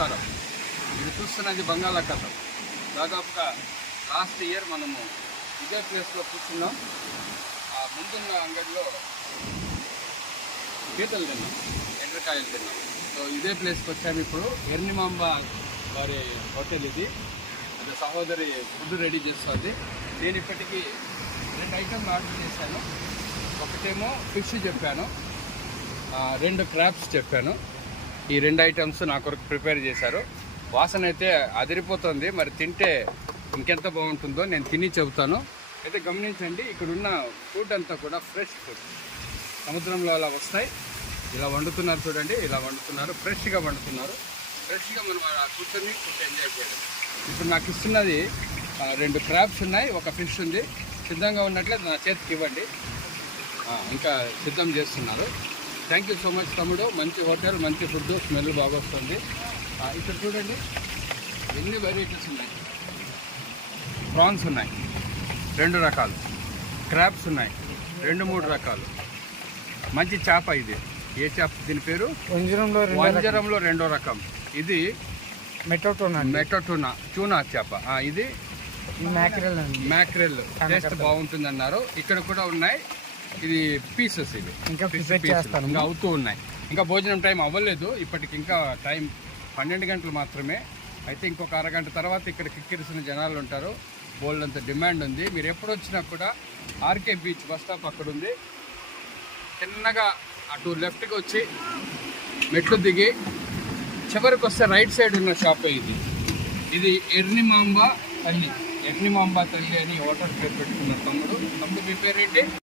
నమస్కారం. మీరు చూస్తున్నది బంగాళాఖాతం. దాదాపుగా లాస్ట్ ఇయర్ మనము ఇదే ప్లేస్లో కూర్చున్నాం. ఆ ముందున్న అంగడిలో పీతలు తిన్నాం, ఎండ్రకాయలు తిన్నాం. సో ఇదే ప్లేస్కి వచ్చాము ఇప్పుడు. ఎర్నిమాంబ వారి హోటల్ ఇది. అది సహోదరి ఫుడ్ రెడీ చేస్తుంది. నేను ఇప్పటికీ 2 ఐటెంలు ఆర్డర్ చేశాను. ఒకటేమో ఫిష్ చెప్పాను, 2 క్రాబ్స్ చెప్పాను. ఈ 2 ఐటమ్స్ నా కొరకు ప్రిపేర్ చేశారు. వాసన అయితే అదిరిపోతుంది. మరి తింటే ఇంకెంత బాగుంటుందో నేను తిని చెబుతాను. అయితే గమనించండి, ఇక్కడున్న ఫుడ్ అంతా కూడా ఫ్రెష్ ఫుడ్. సముద్రంలో అలా వస్తాయి, ఇలా వండుతున్నారు చూడండి. ఇలా వండుతున్నారు, ఫ్రెష్గా వండుతున్నారు. ఫ్రెష్గా మనం కూర్చొని ఫుడ్ ఎంజాయ్ చేయాలి. ఇప్పుడు నాకు ఇస్తున్నది 2 క్రాబ్స్ ఉన్నాయి, ఒక ఫిష్ ఉంది. సిద్ధంగా ఉన్నట్లయితే నా చేతికి ఇవ్వండి. ఇంకా సిద్ధం చేస్తున్నారు. థ్యాంక్ యూ సో మచ్ తమ్ముడు. మంచి హోటల్, మంచి ఫుడ్, స్మెల్ బాగా వస్తుంది. ఇక్కడ చూడండి ఎన్ని వెరైటీస్ ఉన్నాయి. ప్రాన్స్ ఉన్నాయి 2 రకాలు, క్రాబ్స్ ఉన్నాయి 2-3 రకాలు. మంచి చేప ఇది. ఏ చేప? దీని పేరు వంజరంలో 2వ రకం. ఇది మెటోటూనా ట్యూనా చేప. ఇది మ్యాక్రెల్. టేస్ట్ బాగుంటుంది అన్నారు. ఇక్కడ కూడా ఉన్నాయి. ఇది పీసెస్, ఇవి ఇంకా అవుతూ ఉన్నాయి. ఇంకా భోజనం టైం అవ్వలేదు. ఇప్పటికి ఇంకా టైం 12 గంటలు మాత్రమే. అయితే ఇంకొక అరగంట తర్వాత ఇక్కడ కిక్కిరిసిన జనాలు ఉంటారు. బోల్డంత డిమాండ్ ఉంది. మీరు ఎప్పుడు వచ్చినా కూడా ఆర్కే బీచ్ బస్ స్టాప్ అక్కడ ఉంది. చిన్నగా అటు లెఫ్ట్కి వచ్చి మెట్లు దిగి చివరికి వస్తే రైట్ సైడ్ ఉన్న షాపే ఇది. ఇది ఎర్నిమాంబ తల్లి అని హోటల్ పేరు పెట్టుకున్న తమ్ముడు. మీ పేరేంటి?